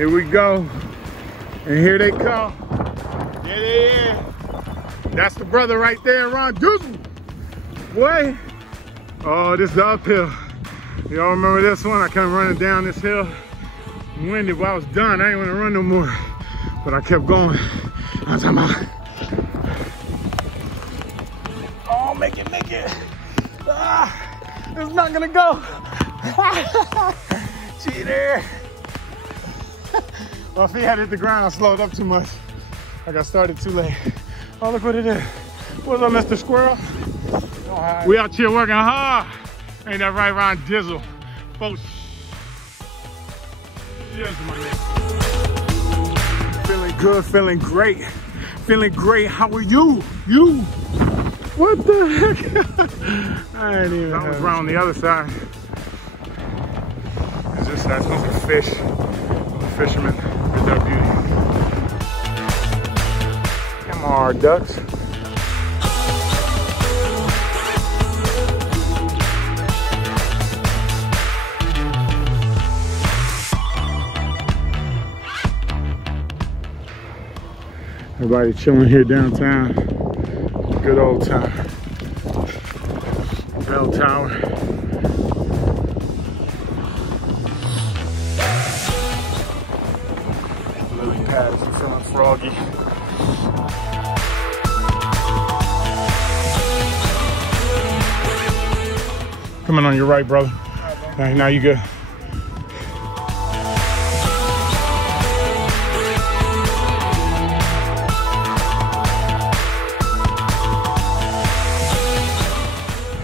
Here we go. And here they come. There they is. That's the brother right there, RonnDizzle. Boy. Oh, this is the uphill. Y'all remember this one? I come running down this hill. Winded, but I was done. I didn't want to run no more. But I kept going. I was talking about, oh, make it. Ah, it's not gonna go. Cheater. My feet had hit the ground. I slowed up too much. I got started too late. Oh, look what it is. What's up, Mr. Squirrel? We out here working hard. Ain't that right, RonnDizzle? Folks. Feeling good, feeling great. Feeling great. How are you? You? What the heck? I ain't even. That was around the other side. It's this side. Smells like fish. Fisherman. Good duck beauty. Come on, ducks. Everybody chilling here downtown. Good old time. Bell Tower. Lily pads are feeling froggy. Coming on your right, brother. All right, now you good.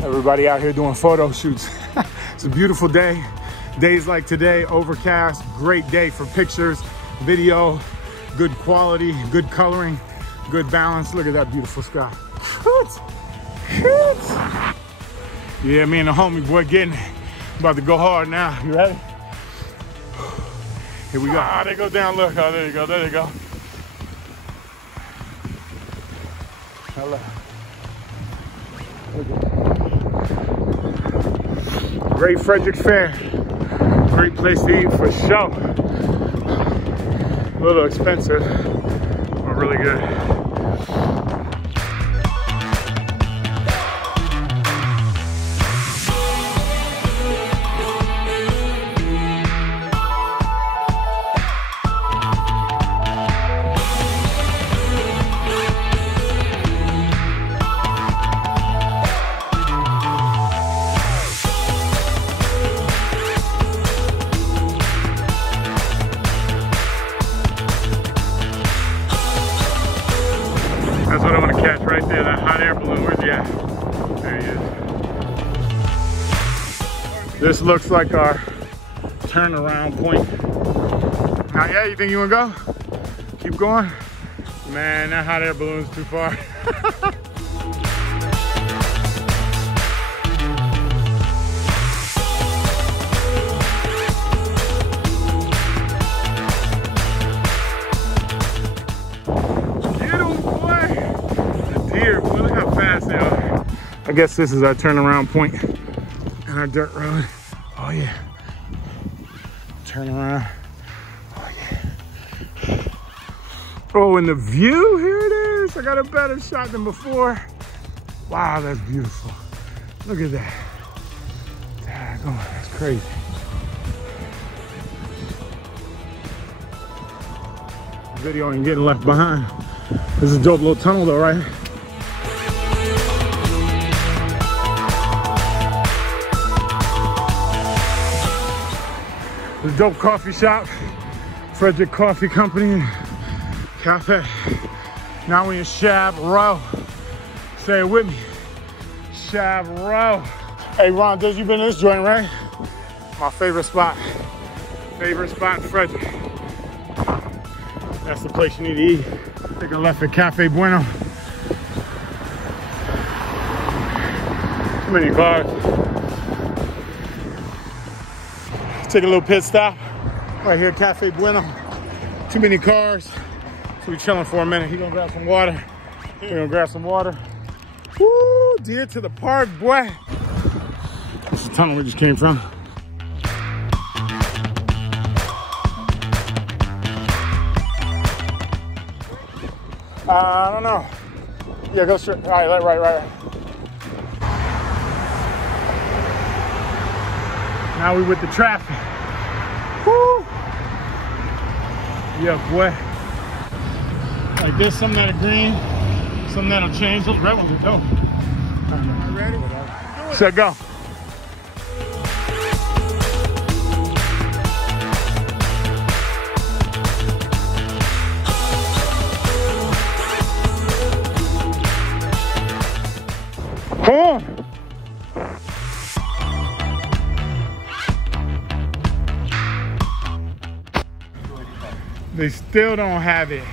Everybody out here doing photo shoots. It's a beautiful day. Days like today, overcast, great day for pictures, video, good quality, good coloring, good balance. Look at that beautiful sky. Yeah, me and the homie boy getting it. About to go hard now. You ready? Here we go. Ah, they go down, look. Oh, there you go, there you go. Hello. Great Frederick Fair. Great place to eat for sure. A little expensive, but really good. That's what I want to catch right there, that hot air balloon. Where's he at? There he is. This looks like our turnaround point. Now, yeah, you think you want to go? Keep going? Man, that hot air balloon's too far. Look how fast they are. I guess this is our turnaround point on our dirt road. Oh yeah. Turn around. Oh yeah. Oh, and the view, here it is. I got a better shot than before. Wow, that's beautiful. Look at that. Oh, that's crazy. The video ain't getting left behind. This is a dope little tunnel though, right? The dope coffee shop, Frederick Coffee Company and Cafe. Now we in Shab Row. Say it with me, Shab Row. Hey RonnDizzle, you been to this joint, right? My favorite spot. Favorite spot in Frederick. That's the place you need to eat. Take a left at Cafe Bueno. Too many cars. Take a little pit stop right here at Cafe Bueno. Too many cars. So we're chilling for a minute. He's gonna grab some water. We're gonna grab some water. Woo, dear to the park, boy. That's the tunnel we just came from. I don't know. Yeah, go straight. All right, right. Now we with the traffic. Woo! Yeah, boy. Like this, some that are green, some that'll change. Those red ones are dope. All right, ready? Set, go. Come on. They still don't have it.